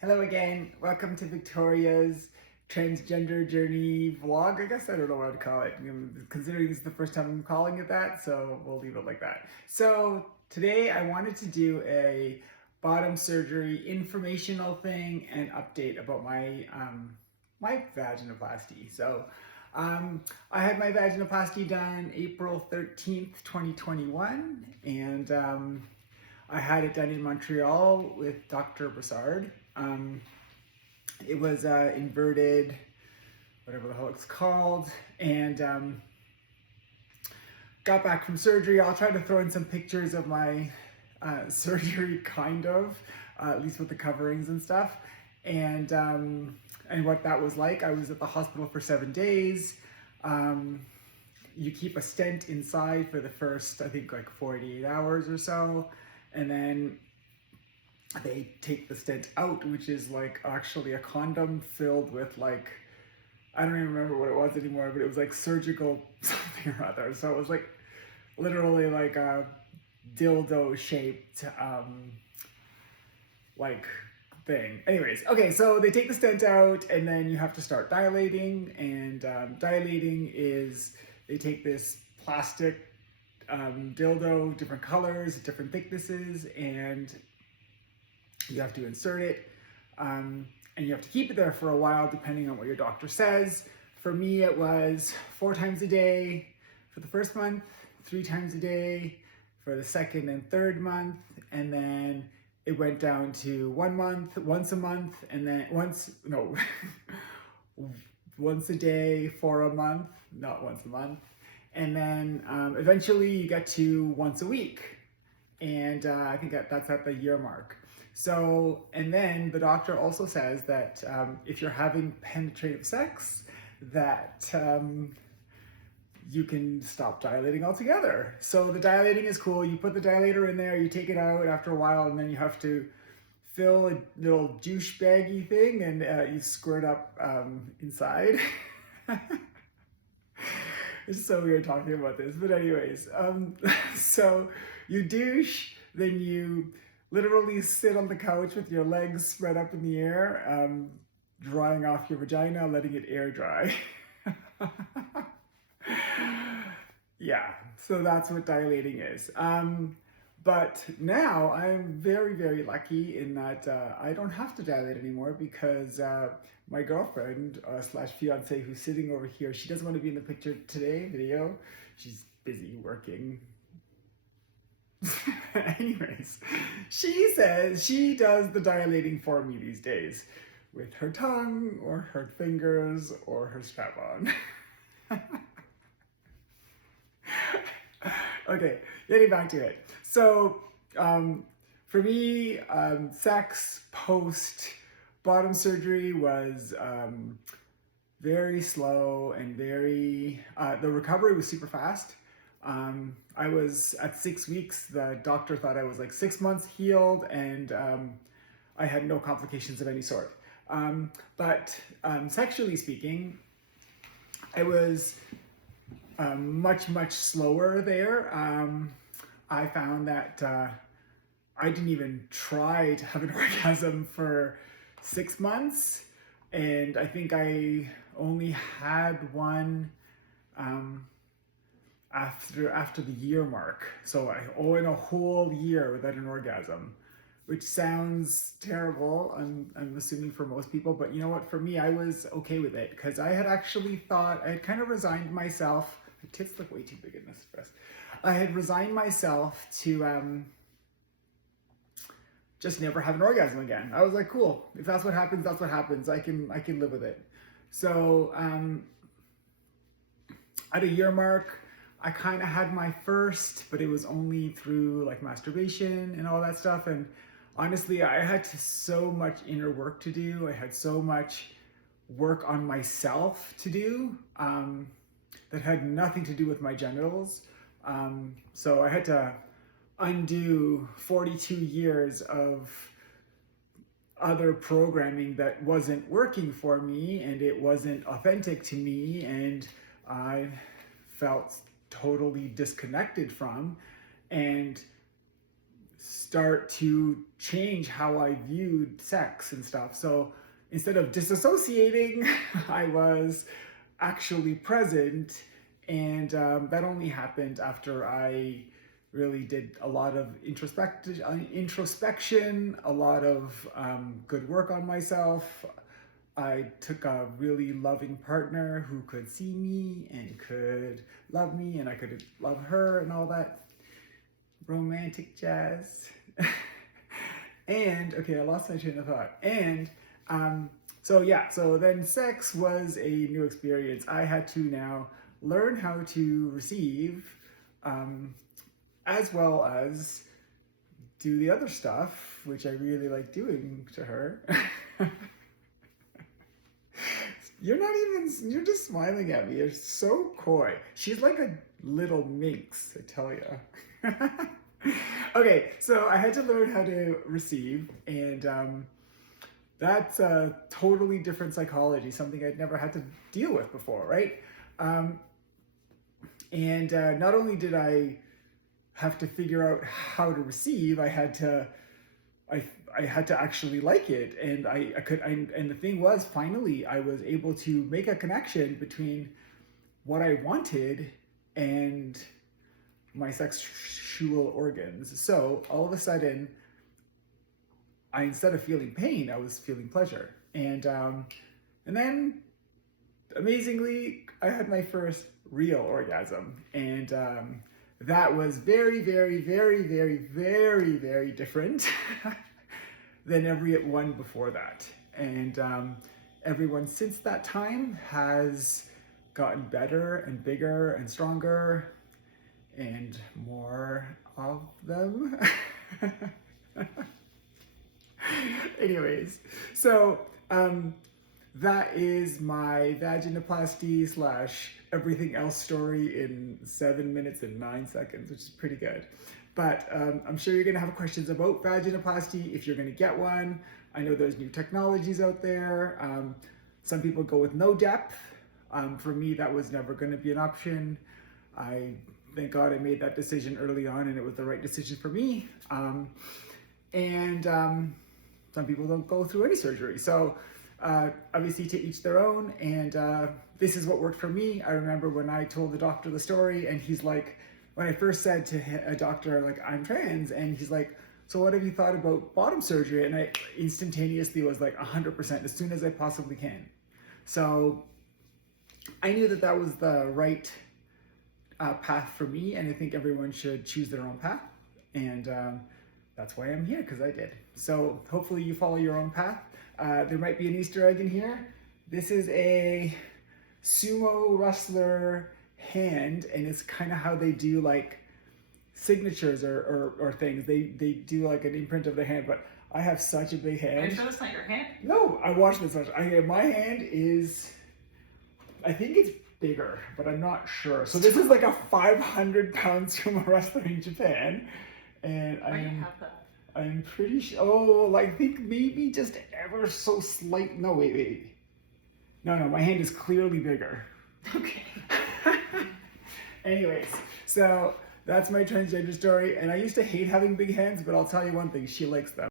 Hello again. Welcome to Victoria's transgender journey vlog. I guess I don't know what to call it. Considering this is the first time I'm calling it that, so we'll leave it like that. So today I wanted to do a bottom surgery informational thing and update about my vaginoplasty. I had my vaginoplasty done April 13th, 2021, and I had it done in Montreal with Dr. Broussard. It was inverted, whatever the hell it's called, and got back from surgery. I'll try to throw in some pictures of my surgery, kind of, at least with the coverings and stuff, and what that was like. I was at the hospital for 7 days. You keep a stent inside for the first, I think, like 48 hours or so, and then they take the stent out, which is like actually a condom filled with like, I don't even remember what it was anymore, but it was like surgical something or other. So it was like literally like a dildo shaped like thing. Anyways, okay, so they take the stent out and then you have to start dilating, and dilating is they take this plastic dildo, different colors, different thicknesses, and you have to insert it, and you have to keep it there for a while depending on what your doctor says. For me, it was 4 times a day for the first month, 3 times a day for the second and third month, and then it went down to 1 month, once a month, and then once a day for a month, not once a month, and then eventually you get to once a week, and I think that's at the year mark. So, and then the doctor also says that if you're having penetrative sex, that you can stop dilating altogether. So the dilating is cool. You put the dilator in there, you take it out after a while, and then you have to fill a little douche baggy thing, and you squirt up inside. It's so weird talking about this, but anyways, so you douche, then you literally sit on the couch with your legs spread up in the air, drying off your vagina, letting it air dry. Yeah, so that's what dilating is. But now I'm very, very lucky in that I don't have to dilate anymore, because my girlfriend slash fiance, who's sitting over here, she doesn't want to be in the picture today, video. She's busy working. Anyways, she says she does the dilating for me these days with her tongue or her fingers or her strap-on. Okay, getting back to it. So, for me, sex post bottom surgery was very slow and very, the recovery was super fast. I was at 6 weeks, the doctor thought I was like 6 months healed, and I had no complications of any sort. But sexually speaking, I was much, much slower there. I found that I didn't even try to have an orgasm for 6 months, and I think I only had one after the year mark. So I went a whole year without an orgasm, which sounds terrible, I'm assuming for most people, but you know what, for me, I was okay with it, because I had actually thought, I had kind of resigned myself, my tits look way too big in this dress. I had resigned myself to just never have an orgasm again. I was like, cool, if that's what happens, that's what happens. I can live with it. So at a year mark, I kind of had my first, but it was only through like masturbation and all that stuff. And honestly, I had so much inner work to do. I had so much work on myself to do that had nothing to do with my genitals. So I had to undo 42 years of other programming that wasn't working for me, and it wasn't authentic to me, and I felt totally disconnected from. And start to change how I viewed sex and stuff. So instead of disassociating, I was actually present. And that only happened after I really did a lot of introspection, a lot of good work on myself. I took a really loving partner who could see me and could love me, and I could love her and all that romantic jazz. And okay, I lost my train of thought. And so then sex was a new experience. I had to now learn how to receive, as well as do the other stuff, which I really like doing to her. You're just smiling at me. You're so coy. She's like a little minx, I tell you. Okay, so I had to learn how to receive, and that's a totally different psychology, something I'd never had to deal with before, right? And not only did I have to figure out how to receive, I had to actually like it, and and the thing was, finally I was able to make a connection between what I wanted and my sexual organs. So all of a sudden, instead of feeling pain, I was feeling pleasure, and then amazingly, I had my first real orgasm, and that was very, very, very, very, very, very different than every one before that. And everyone since that time has gotten better and bigger and stronger and more of them. Anyways, so that is my vaginoplasty / everything else story in 7 minutes and 9 seconds, which is pretty good. But I'm sure you're gonna have questions about vaginoplasty if you're gonna get one. I know there's new technologies out there. Some people go with no depth. For me, that was never gonna be an option. Thank God I made that decision early on, and it was the right decision for me. Some people don't go through any surgery. So obviously to each their own, and this is what worked for me. I remember when I told the doctor the story, and he's like, when I first said to a doctor, like, I'm trans, and he's like, so what have you thought about bottom surgery? And I instantaneously was like 100% as soon as I possibly can. So I knew that that was the right path for me, and I think everyone should choose their own path, and that's why I'm here, because I did. So hopefully you follow your own path. There might be an Easter egg in here. This is a sumo wrestler hand, and it's kind of how they do like signatures or things. They do like an imprint of their hand, but I have such a big hand. Are you sure that's not your hand? No, I watched this much. My hand is, I think it's bigger, but I'm not sure. So this is like a 500-pound sumo wrestler in Japan, and I'm pretty sure. Oh, I think maybe just ever so slight. No, wait. No, my hand is clearly bigger. Okay. Anyways, so that's my transgender story, and I used to hate having big hands, but I'll tell you one thing, she likes them.